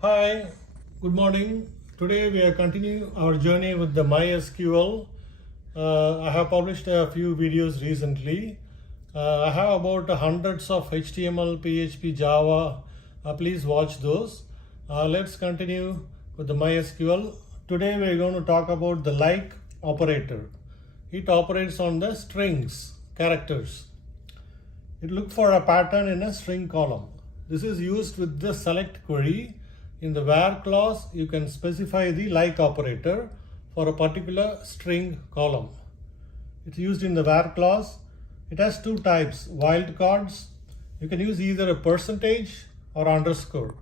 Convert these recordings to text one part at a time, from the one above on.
Hi, good morning. Today we are continuing our journey with the MySQL. I have published a few videos recently. I have about hundreds of HTML, PHP, Java. Please watch those. Let's continue with the MySQL. Today we are going to talk about the like operator. It operates on the strings, characters. It looks for a pattern in a string column. This is used with the select query. In the where clause, you can specify the like operator for a particular string column. It's used in the where clause. It has two types, wildcards. You can use either a percentage or underscore.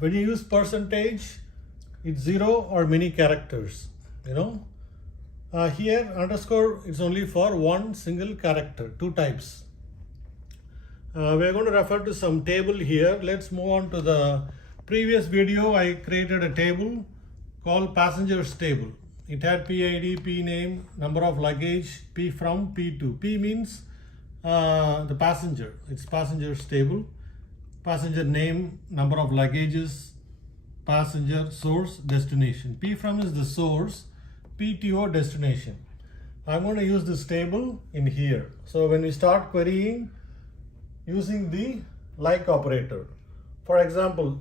When you use percentage, it's 0 or many characters, Here underscore is only for one single character, two types. We're going to refer to some table here. Let's move on to the previous video. I created a table called passengers table. It had PID, P name, number of luggage, P from, P2. P means the passenger. It's passengers table. Passenger name, number of luggages, passenger, source, destination. P from is the source, PTO destination. I'm going to use this table in here. So when we start querying using the like operator, for example,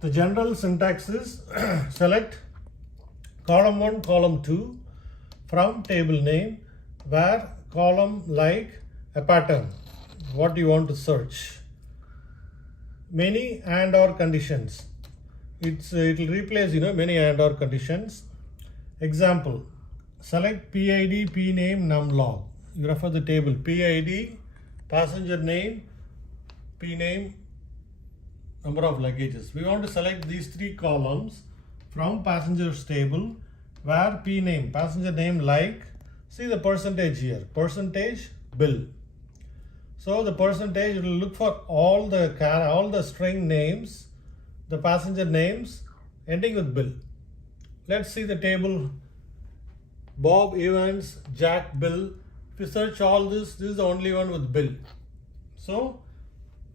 the general syntax is select column 1, column 2 from table name, where column like a pattern, what you want to search. Many and or conditions. It will replace many and or conditions. Example, select PID, P name, num log. You refer the table PID, passenger name, P name, number of luggages. We want to select these three columns from passengers table, where P name, passenger name like, see the percentage here, percentage bill. So the percentage will look for all the string names, the passenger names ending with bill. Let's see the table, Bob, Evans, Jack, Bill. If you search all this is the only one with bill. So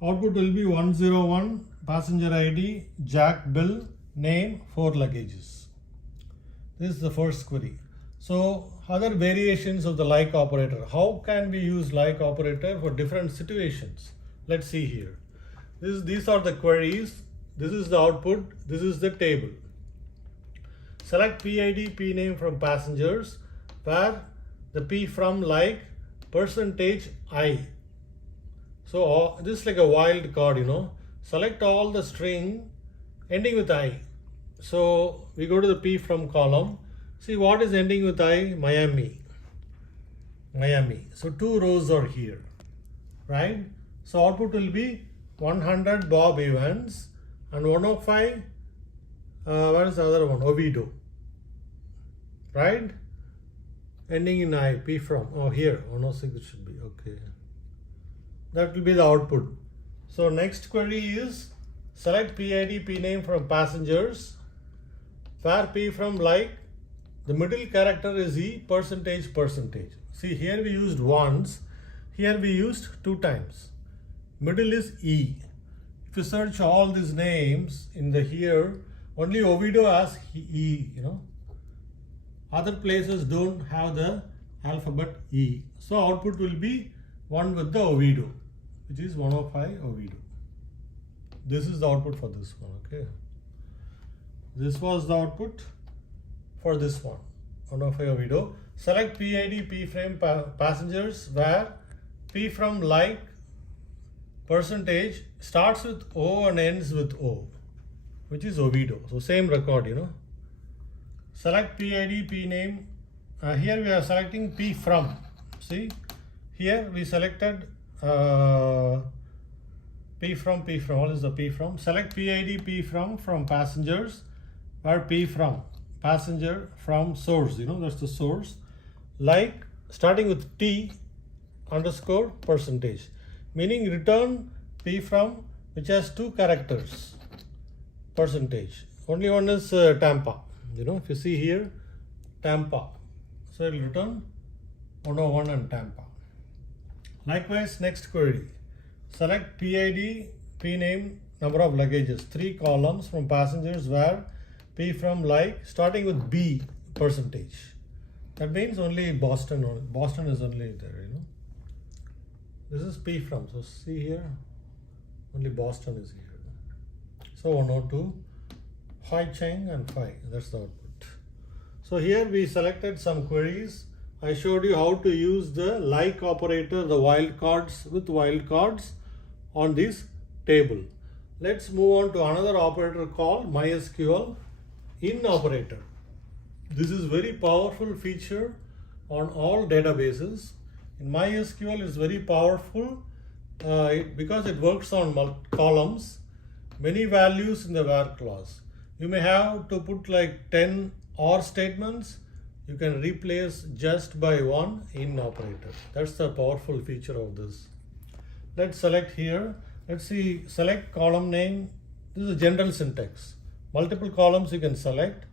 output will be 101, passenger ID, Jack, Bill, name, 4 luggages. This is the first query. So other variations of the like operator. How can we use like operator for different situations? Let's see here. These are the queries. This is the output. This is the table. Select PID, P name from passengers, where the P from like percentage I. So this is like a wild card, Select all the string ending with I. So we go to the P from column. See what is ending with I? Miami. So 2 rows are here, right? So output will be 100 Bob Evans and 105. What is the other one? Oviedo, right? Ending in I, P from. Oh, here 106 it should be. Okay. That will be the output. So next query is select PID, P name from passengers, where P from like, the middle character is E, percentage. See, here we used once, here we used 2 times. Middle is E. If you search all these names in the here, only Oviedo has E, Other places don't have the alphabet E. So output will be 1 with the Oviedo, which is 105 Oviedo. This is the output for this one, okay. This was the output for this one, 105 Oviedo. Select PID, P frame passengers, where P from like, percentage starts with O and ends with O, which is Oviedo. So same record, Select PID, P name. Here we are selecting P from. See, here we selected P from. What is the P from? Select PID, P from passengers, where P from passenger from source. That's the source. Like starting with T underscore percentage, meaning return P from which has 2 characters, percentage. Only one is Tampa. If you see here, Tampa. So it will return 101 and Tampa. Likewise, next query. Select PID, P name, number of luggages, 3 columns from passengers where P from like starting with B percentage. That means only Boston is only there, you know. This is P from, so see here, only Boston is here. So 102, Hai Cheng and Phi, that's the output. So here we selected some queries. I showed you how to use the like operator, the wildcards with wildcards on this table. Let's move on to another operator called MySQL in operator. This is very powerful feature on all databases. In MySQL is very powerful because it works on columns, many values in the where clause. You may have to put like 10 OR statements. You can replace just by one in operator. That's the powerful feature of this. Let's select here. Let's see, select column name. This is a general syntax. Multiple columns you can select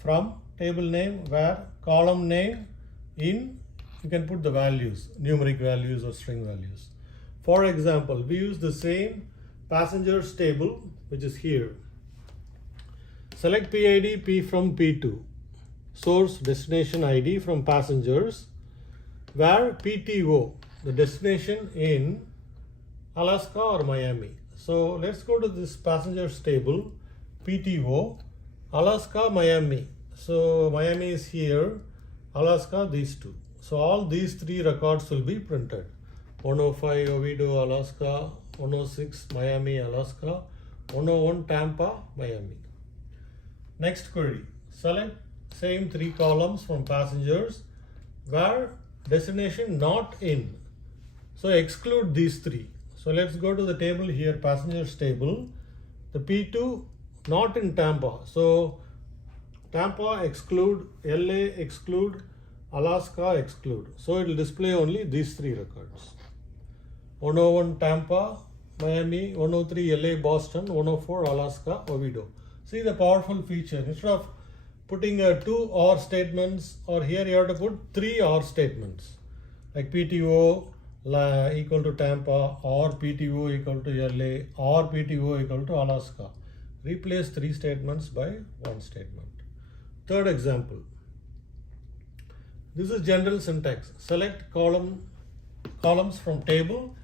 from table name, where column name in, you can put the values, numeric values or string values. For example, we use the same passengers table, which is here. Select PID P from P2. Source destination ID from passengers, where PTO, the destination in Alaska or Miami. So let's go to this passengers table, PTO, Alaska, Miami. So Miami is here, Alaska, these two. So all these 3 records will be printed. 105 Oviedo, Alaska, 106 Miami, Alaska, 101 Tampa, Miami. Next query, select same 3 columns from passengers where destination not in. So exclude these 3. So let's go to the table here, passengers table, the P2 not in Tampa. So Tampa exclude, LA exclude, Alaska exclude. So it will display only these 3 records. 101 Tampa, Miami, 103 LA, Boston, 104 Alaska, Oviedo. See the powerful feature. Instead of putting 2 OR statements, or here you have to put 3 OR statements, like PTO equal to Tampa, or PTO equal to LA, or PTO equal to Alaska. Replace 3 statements by 1 statement. Third example. This is general syntax. Select columns from table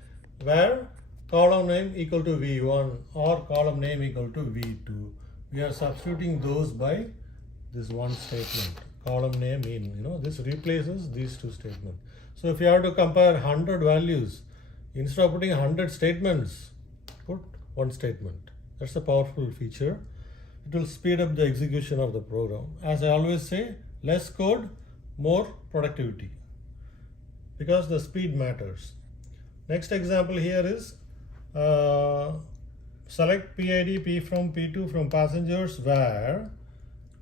where column name equal to V1 or column name equal to V2. We are substituting those by this one statement, column name in, you know, this replaces these 2 statements. So if you have to compare 100 values, instead of putting 100 statements, put 1 statement. That's a powerful feature. It will speed up the execution of the program. As I always say, less code, more productivity, because the speed matters. Next example here is select PID P from P2 from passengers where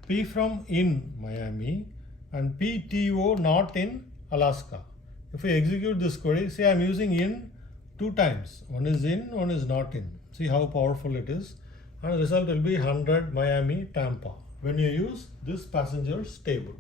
P from in Miami and PTO not in Alaska. If we execute this query, see I'm using in 2 times. One is in, one is not in. See how powerful it is. And the result will be 100 Miami, Tampa when you use this passengers table.